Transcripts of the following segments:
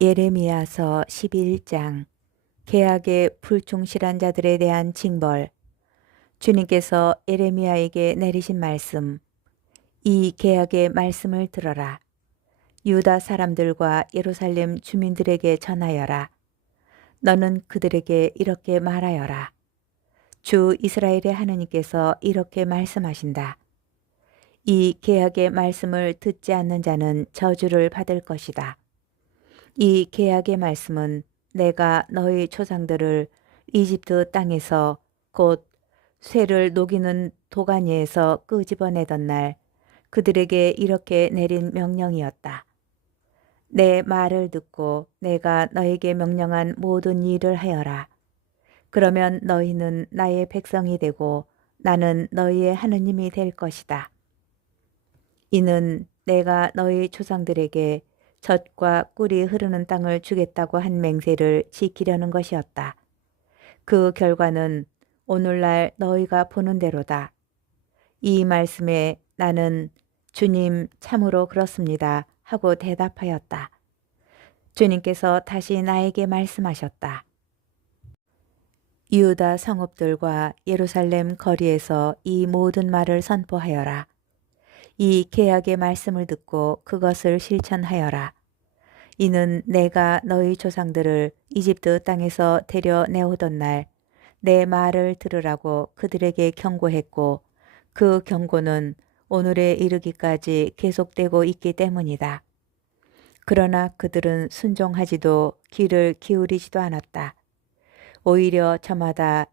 예레미야서 11장. 계약에 불충실한 자들에 대한 징벌. 주님께서 예레미야에게 내리신 말씀. 이 계약의 말씀을 들어라. 유다 사람들과 예루살렘 주민들에게 전하여라. 너는 그들에게 이렇게 말하여라. 주 이스라엘의 하느님께서 이렇게 말씀하신다. 이 계약의 말씀을 듣지 않는 자는 저주를 받을 것이다. 이 계약의 말씀은 내가 너희 조상들을 이집트 땅에서 곧 쇠를 녹이는 도가니에서 끄집어내던 날 그들에게 이렇게 내린 명령이었다. 내 말을 듣고 내가 너에게 명령한 모든 일을 하여라. 그러면 너희는 나의 백성이 되고 나는 너희의 하느님이 될 것이다. 이는 내가 너희 조상들에게 젖과 꿀이 흐르는 땅을 주겠다고 한 맹세를 지키려는 것이었다. 그 결과는 오늘날 너희가 보는 대로다. 이 말씀에 나는 주님 참으로 그렇습니다 하고 대답하였다. 주님께서 다시 나에게 말씀하셨다. 유다 성읍들과 예루살렘 거리에서 이 모든 말을 선포하여라. 이 계약의 말씀을 듣고 그것을 실천하여라. 이는 내가 너희 조상들을 이집트 땅에서 데려내오던 날 내 말을 들으라고 그들에게 경고했고 그 경고는 오늘에 이르기까지 계속되고 있기 때문이다. 그러나 그들은 순종하지도 귀를 기울이지도 않았다. 오히려 저마다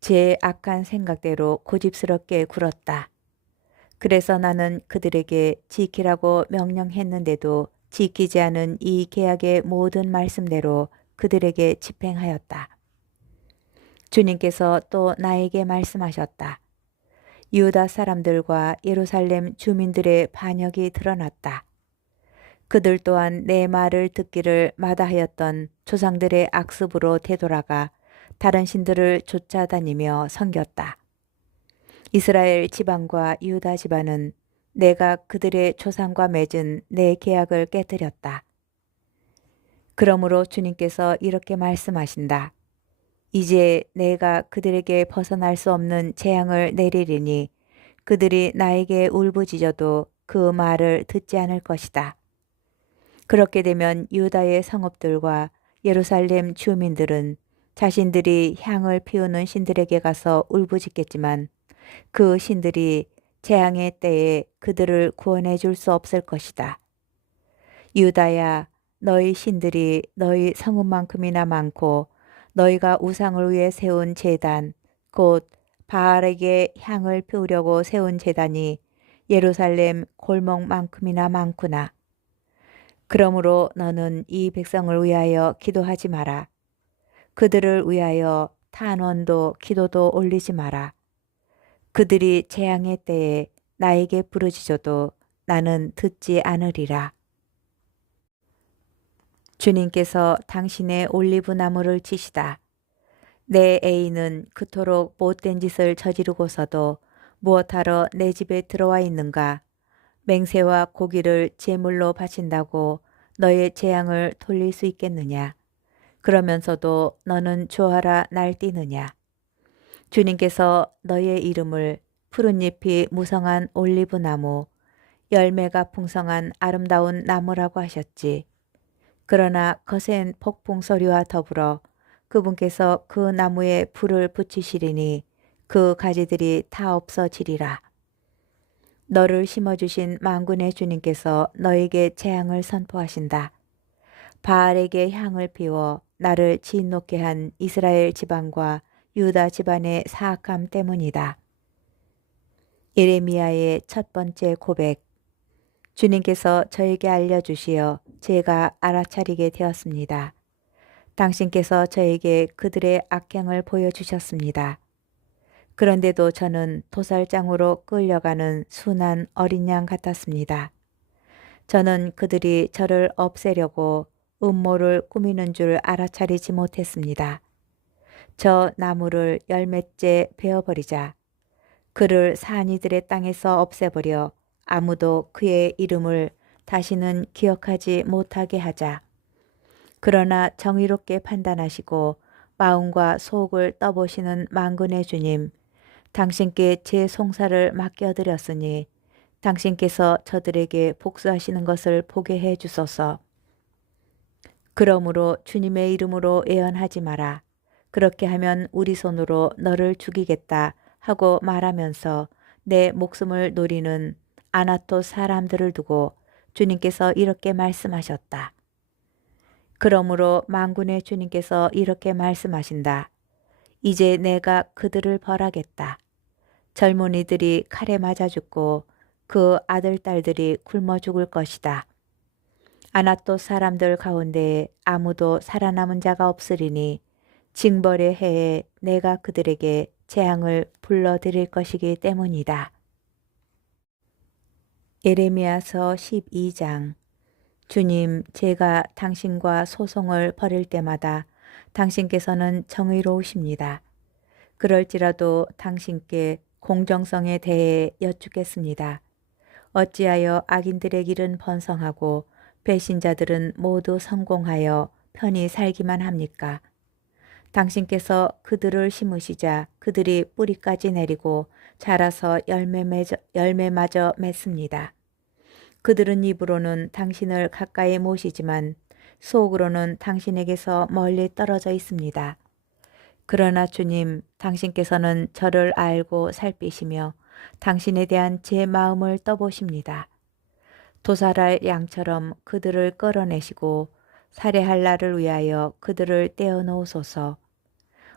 제 악한 생각대로 고집스럽게 굴었다. 그래서 나는 그들에게 지키라고 명령했는데도 지키지 않은 이 계약의 모든 말씀대로 그들에게 집행하였다. 주님께서 또 나에게 말씀하셨다. 유다 사람들과 예루살렘 주민들의 반역이 드러났다. 그들 또한 내 말을 듣기를 마다하였던 조상들의 악습으로 되돌아가 다른 신들을 쫓아다니며 섬겼다. 이스라엘 지방과 유다 지방은 내가 그들의 조상과 맺은 내 계약을 깨뜨렸다. 그러므로 주님께서 이렇게 말씀하신다. 이제 내가 그들에게 벗어날 수 없는 재앙을 내리리니 그들이 나에게 울부짖어도 그 말을 듣지 않을 것이다. 그렇게 되면 유다의 성읍들과 예루살렘 주민들은 자신들이 향을 피우는 신들에게 가서 울부짖겠지만 그 신들이 재앙의 때에 그들을 구원해 줄 수 없을 것이다. 유다야, 너희 신들이 너희 성읍만큼이나 많고 너희가 우상을 위해 세운 제단, 곧 바알에게 향을 피우려고 세운 제단이 예루살렘 골목만큼이나 많구나. 그러므로 너는 이 백성을 위하여 기도하지 마라. 그들을 위하여 탄원도 기도도 올리지 마라. 그들이 재앙의 때에 나에게 부르짖어도 나는 듣지 않으리라. 주님께서 당신의 올리브 나무를 치시다. 내 애인은 그토록 못된 짓을 저지르고서도 무엇하러 내 집에 들어와 있는가? 맹세와 고기를 제물로 바친다고 너의 재앙을 돌릴 수 있겠느냐? 그러면서도 너는 좋아라 날뛰느냐? 주님께서 너의 이름을 푸른 잎이 무성한 올리브 나무, 열매가 풍성한 아름다운 나무라고 하셨지. 그러나 거센 폭풍 소리와 더불어 그분께서 그 나무에 불을 붙이시리니 그 가지들이 다 없어지리라. 너를 심어주신 만군의 주님께서 너에게 재앙을 선포하신다. 바알에게 향을 피워 나를 진노케 한 이스라엘 지방과 유다 집안의 사악함 때문이다. 예레미야의 첫 번째 고백. 주님께서 저에게 알려주시어 제가 알아차리게 되었습니다. 당신께서 저에게 그들의 악행을 보여주셨습니다. 그런데도 저는 도살장으로 끌려가는 순한 어린 양 같았습니다. 저는 그들이 저를 없애려고 음모를 꾸미는 줄 알아차리지 못했습니다. 저 나무를 열매째 베어버리자. 그를 산이들의 땅에서 없애버려 아무도 그의 이름을 다시는 기억하지 못하게 하자. 그러나 정의롭게 판단하시고 마음과 속을 떠보시는 만군의 주님, 당신께 제 송사를 맡겨드렸으니 당신께서 저들에게 복수하시는 것을 보게 해 주소서. 그러므로 주님의 이름으로 애언하지 마라. 그렇게 하면 우리 손으로 너를 죽이겠다 하고 말하면서 내 목숨을 노리는 아나토 사람들을 두고 주님께서 이렇게 말씀하셨다. 그러므로 만군의 주님께서 이렇게 말씀하신다. 이제 내가 그들을 벌하겠다. 젊은이들이 칼에 맞아 죽고 그 아들, 딸들이 굶어 죽을 것이다. 아나토 사람들 가운데 아무도 살아남은 자가 없으리니 징벌의 해에 내가 그들에게 재앙을 불러드릴 것이기 때문이다. 예레미야서 12장. 주님, 제가 당신과 소송을 벌일 때마다 당신께서는 정의로우십니다. 그럴지라도 당신께 공정성에 대해 여쭙겠습니다. 어찌하여 악인들의 길은 번성하고 배신자들은 모두 성공하여 편히 살기만 합니까? 당신께서 그들을 심으시자 그들이 뿌리까지 내리고 자라서 열매마저 맺습니다. 그들은 입으로는 당신을 가까이 모시지만 속으로는 당신에게서 멀리 떨어져 있습니다. 그러나 주님, 당신께서는 저를 알고 살피시며 당신에 대한 제 마음을 떠보십니다. 도살할 양처럼 그들을 끌어내시고 살해할 날을 위하여 그들을 떼어놓으소서.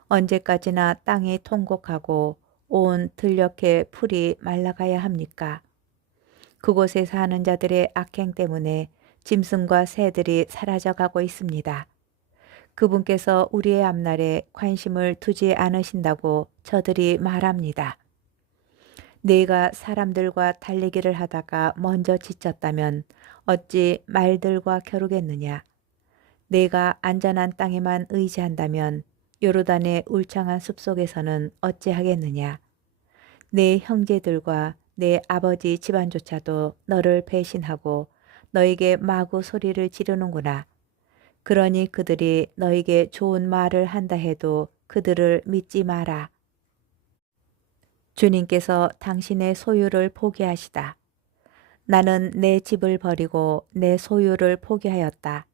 언제까지나 땅이 통곡하고 온 들녘의 풀이 말라가야 합니까? 그곳에 사는 자들의 악행 때문에 짐승과 새들이 사라져가고 있습니다. 그분께서 우리의 앞날에 관심을 두지 않으신다고 저들이 말합니다. 네가 사람들과 달리기를 하다가 먼저 지쳤다면 어찌 말들과 겨루겠느냐. 네가 안전한 땅에만 의지한다면 요르단의 울창한 숲속에서는 어찌하겠느냐. 네 형제들과 내 아버지 집안조차도 너를 배신하고 너에게 마구 소리를 지르는구나. 그러니 그들이 너에게 좋은 말을 한다 해도 그들을 믿지 마라. 주님께서 당신의 소유를 포기하시다. 나는 내 집을 버리고 내 소유를 포기하였다.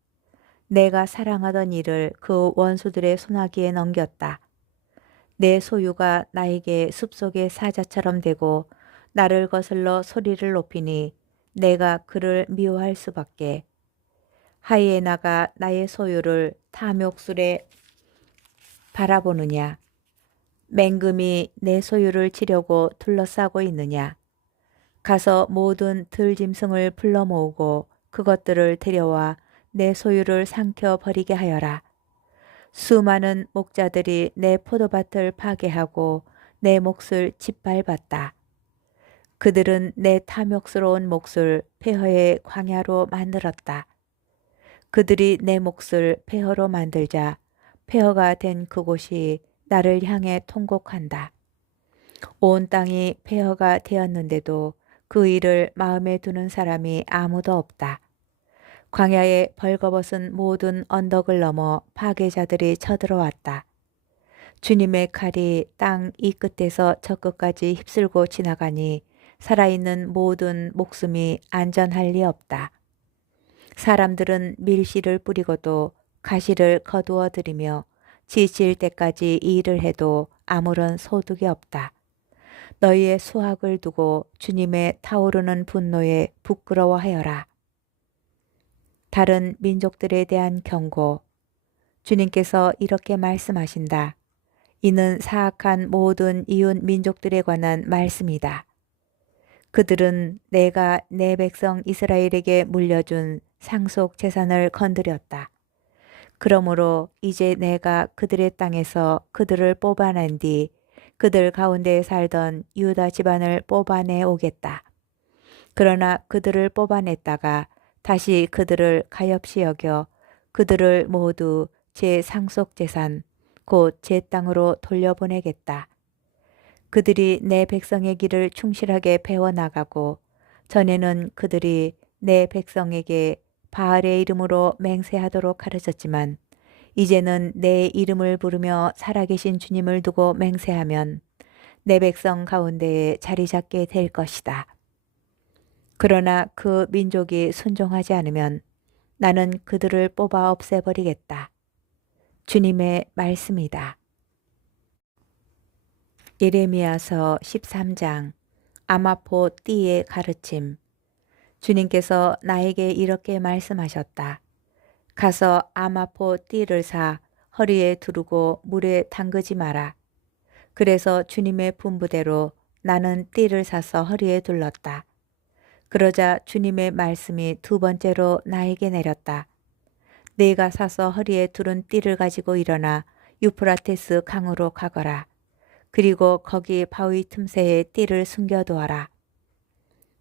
내가 사랑하던 일을 그 원수들의 손아귀에 넘겼다. 내 소유가 나에게 숲속의 사자처럼 되고 나를 거슬러 소리를 높이니 내가 그를 미워할 수밖에. 하이에나가 나의 소유를 탐욕술에 바라보느냐. 맹금이 내 소유를 치려고 둘러싸고 있느냐. 가서 모든 들짐승을 불러 모으고 그것들을 데려와 내 소유를 삼켜 버리게 하여라. 수많은 목자들이 내 포도밭을 파괴하고 내 몫을 짓밟았다. 그들은 내 탐욕스러운 몫을 폐허의 광야로 만들었다. 그들이 내 몫을 폐허로 만들자 폐허가 된 그곳이 나를 향해 통곡한다. 온 땅이 폐허가 되었는데도 그 일을 마음에 두는 사람이 아무도 없다. 광야에 벌거벗은 모든 언덕을 넘어 파괴자들이 쳐들어왔다. 주님의 칼이 땅 이 끝에서 저 끝까지 휩쓸고 지나가니 살아있는 모든 목숨이 안전할 리 없다. 사람들은 밀씨를 뿌리고도 가시를 거두어 들이며 지칠 때까지 일을 해도 아무런 소득이 없다. 너희의 수확을 두고 주님의 타오르는 분노에 부끄러워하여라. 다른 민족들에 대한 경고. 주님께서 이렇게 말씀하신다. 이는 사악한 모든 이웃 민족들에 관한 말씀이다. 그들은 내가 내 백성 이스라엘에게 물려준 상속 재산을 건드렸다. 그러므로 이제 내가 그들의 땅에서 그들을 뽑아낸 뒤 그들 가운데 살던 유다 집안을 뽑아내 오겠다. 그러나 그들을 뽑아냈다가 다시 그들을 가엾이 여겨 그들을 모두 제 상속 재산 곧 제 땅으로 돌려보내겠다. 그들이 내 백성의 길을 충실하게 배워나가고 전에는 그들이 내 백성에게 바알의 이름으로 맹세하도록 가르쳤지만 이제는 내 이름을 부르며 살아계신 주님을 두고 맹세하면 내 백성 가운데에 자리 잡게 될 것이다. 그러나 그 민족이 순종하지 않으면 나는 그들을 뽑아 없애버리겠다. 주님의 말씀이다. 예레미야서 13장 아마포 띠의 가르침. 주님께서 나에게 이렇게 말씀하셨다. 가서 아마포 띠를 사 허리에 두르고 물에 담그지 마라. 그래서 주님의 분부대로 나는 띠를 사서 허리에 둘렀다. 그러자 주님의 말씀이 두 번째로 나에게 내렸다. 내가 사서 허리에 두른 띠를 가지고 일어나 유프라테스 강으로 가거라. 그리고 거기 바위 틈새에 띠를 숨겨두어라.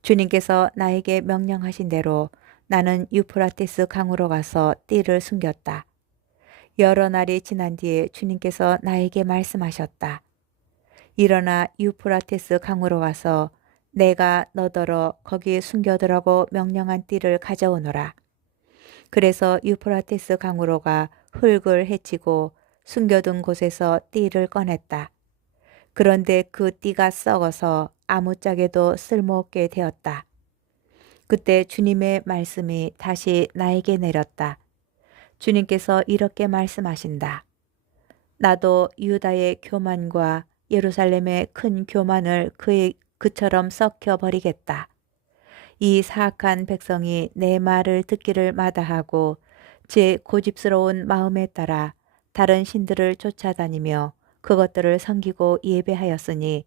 주님께서 나에게 명령하신 대로 나는 유프라테스 강으로 가서 띠를 숨겼다. 여러 날이 지난 뒤에 주님께서 나에게 말씀하셨다. 일어나 유프라테스 강으로 가서 내가 너더러 거기 숨겨두라고 명령한 띠를 가져오너라. 그래서 유프라테스 강으로 가 흙을 헤치고 숨겨둔 곳에서 띠를 꺼냈다. 그런데 그 띠가 썩어서 아무짝에도 쓸모없게 되었다. 그때 주님의 말씀이 다시 나에게 내렸다. 주님께서 이렇게 말씀하신다. 나도 유다의 교만과 예루살렘의 큰 교만을 그처럼 썩혀버리겠다. 이 사악한 백성이 내 말을 듣기를 마다하고 제 고집스러운 마음에 따라 다른 신들을 쫓아다니며 그것들을 섬기고 예배하였으니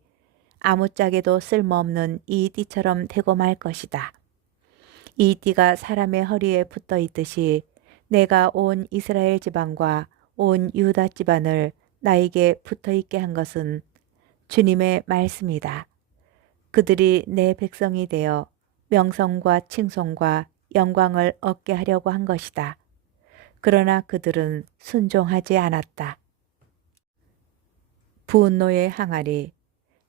아무짝에도 쓸모없는 이 띠처럼 되고 말 것이다. 이 띠가 사람의 허리에 붙어 있듯이 내가 온 이스라엘 지방과 온 유다 집안을 나에게 붙어 있게 한 것은 주님의 말씀이다. 그들이 내 백성이 되어 명성과 칭송과 영광을 얻게 하려고 한 것이다. 그러나 그들은 순종하지 않았다. 분노의 항아리,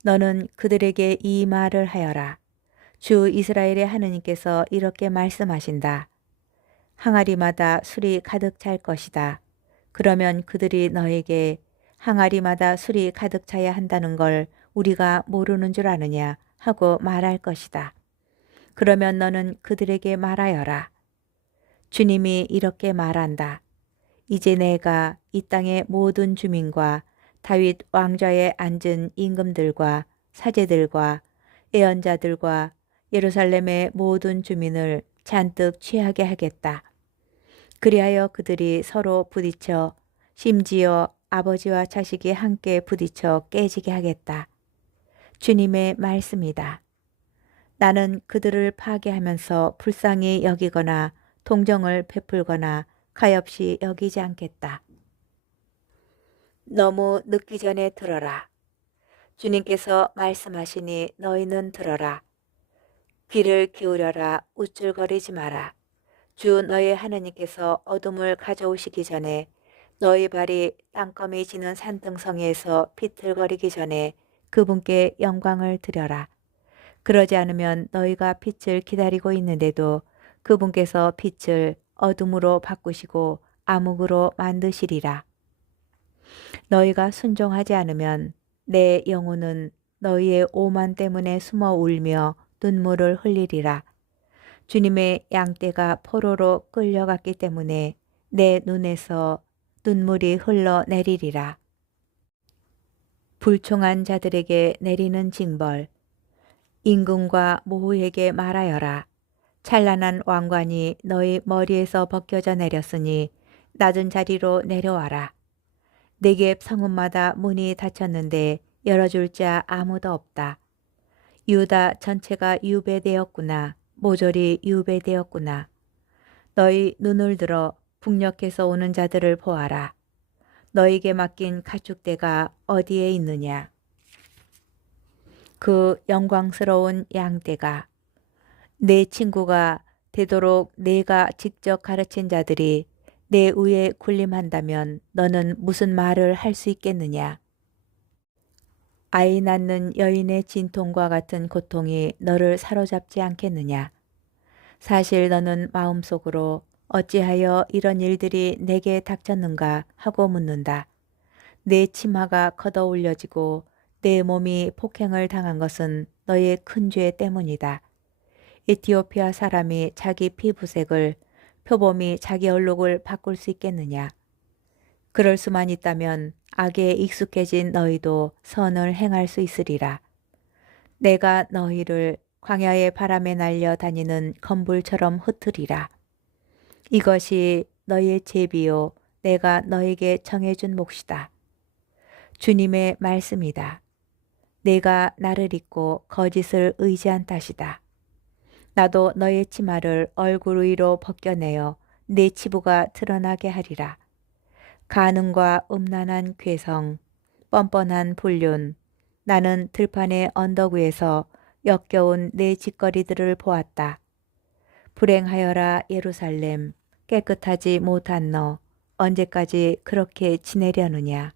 너는 그들에게 이 말을 하여라. 주 이스라엘의 하느님께서 이렇게 말씀하신다. 항아리마다 술이 가득 찰 것이다. 그러면 그들이 너에게 항아리마다 술이 가득 차야 한다는 걸 우리가 모르는 줄 아느냐 하고 말할 것이다. 그러면 너는 그들에게 말하여라. 주님이 이렇게 말한다. 이제 내가 이 땅의 모든 주민과 다윗 왕좌에 앉은 임금들과 사제들과 예언자들과 예루살렘의 모든 주민을 잔뜩 취하게 하겠다. 그리하여 그들이 서로 부딪혀 심지어 아버지와 자식이 함께 부딪혀 깨지게 하겠다. 주님의 말씀이다. 나는 그들을 파괴하면서 불쌍히 여기거나 동정을 베풀거나 가엾이 여기지 않겠다. 너무 늦기 전에 들어라. 주님께서 말씀하시니 너희는 들어라. 귀를 기울여라. 우쭐거리지 마라. 주 너희 하나님께서 어둠을 가져오시기 전에 너희 발이 땅거미 지는 산등성이에서 비틀거리기 전에 그분께 영광을 드려라. 그러지 않으면 너희가 빛을 기다리고 있는데도 그분께서 빛을 어둠으로 바꾸시고 암흑으로 만드시리라. 너희가 순종하지 않으면 내 영혼은 너희의 오만 때문에 숨어 울며 눈물을 흘리리라. 주님의 양떼가 포로로 끌려갔기 때문에 내 눈에서 눈물이 흘러내리리라. 불총한 자들에게 내리는 징벌. 임금과 모후에게 말하여라. 찬란한 왕관이 너희 머리에서 벗겨져 내렸으니 낮은 자리로 내려와라. 네겝 성읍마다 문이 닫혔는데 열어줄 자 아무도 없다. 유다 전체가 유배되었구나. 모조리 유배되었구나. 너희 눈을 들어 북녘에서 오는 자들을 보아라. 너에게 맡긴 가축대가 어디에 있느냐. 그 영광스러운 양떼가 내 친구가 되도록 내가 직접 가르친 자들이 내 위에 군림한다면 너는 무슨 말을 할 수 있겠느냐. 아이 낳는 여인의 진통과 같은 고통이 너를 사로잡지 않겠느냐. 사실 너는 마음속으로 어찌하여 이런 일들이 내게 닥쳤는가 하고 묻는다. 내 치마가 걷어 올려지고 내 몸이 폭행을 당한 것은 너의 큰 죄 때문이다. 에티오피아 사람이 자기 피부색을, 표범이 자기 얼룩을 바꿀 수 있겠느냐? 그럴 수만 있다면 악에 익숙해진 너희도 선을 행할 수 있으리라. 내가 너희를 광야의 바람에 날려 다니는 건불처럼 흩으리라. 이것이 너희의 제비요 내가 너에게 정해준 몫이다. 주님의 말씀이다. 내가 나를 잊고 거짓을 의지한 탓이다. 나도 너의 치마를 얼굴 위로 벗겨내어 네 치부가 드러나게 하리라. 가늠과 음란한 괴성, 뻔뻔한 불륜, 나는 들판의 언덕 위에서 역겨운 내 짓거리들을 보았다. 불행하여라 예루살렘, 깨끗하지 못한 너, 언제까지 그렇게 지내려느냐.